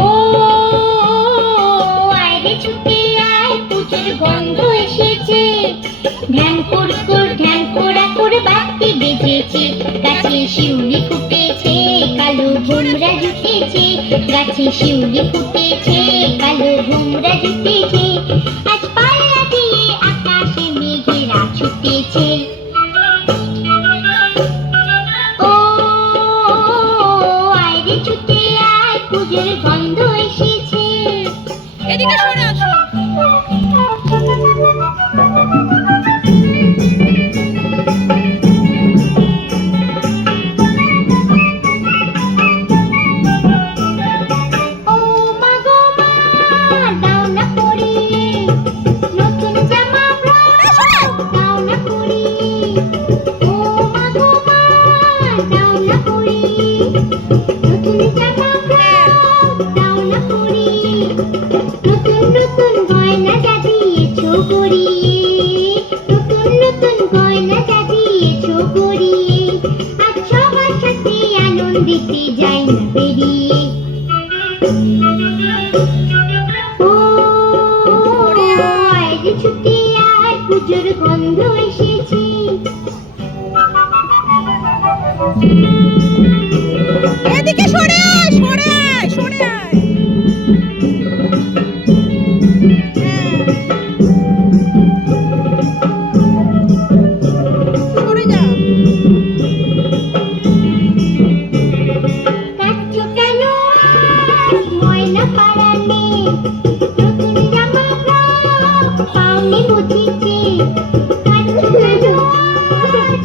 ও আয়রে ছুটে আয়, পুজোর গন্ধ এসেছে। গাছে শিউলি ফুটেছে, কালো ভোমরা গাছে শিউলি ফুটেছে, কালো ভোমরা জুটেছে। আজ পাল্লা দিয়ে এদিকে সরে আনন্দিতে যাই না বেরিয়ে ও রে ছুটে আয় পুজোর গন্ধ এসেছে।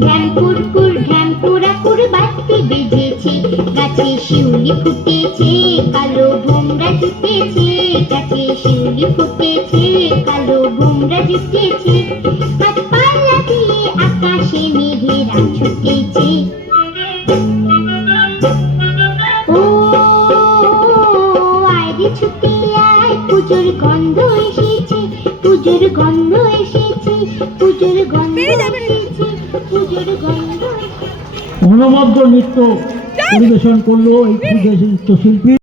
ধ্যান কুরকুর ধ্যান কুরাকুর বাতি বেজেছে। গাছে শিউলি ফুটেছে, কালো ভোমরা জুটেছে। গাছে শিউলি ফুটেছে, কালো ভোমরা জুটেছে। হাত পাল্লা দিয়ে আকাশে মেঘেরা ছুটেছে। ও, আয় ছুটে আয়, পুজোর গন্ধ এসেছে, পুজোর গন্ধ এসেছে অনবদ্য নৃত্য পরিবেশন করল এই নৃত্য নৃত্যশিল্পী।